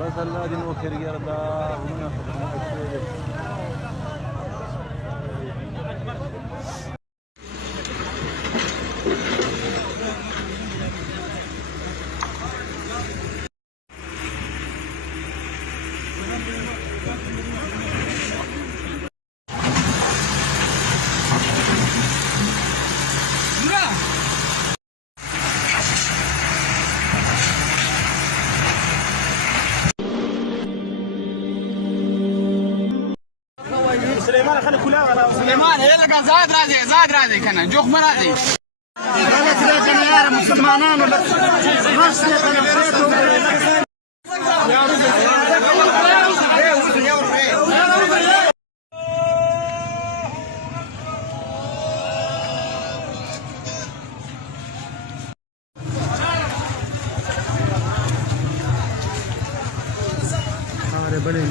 بس الله دي نوخر يرضى سليمان خلي كلها سليمان يلا كان زاد راضي كان جوخ ما راضي انا كذا كان يا مسلمانان ولا بس انا अरे बड़े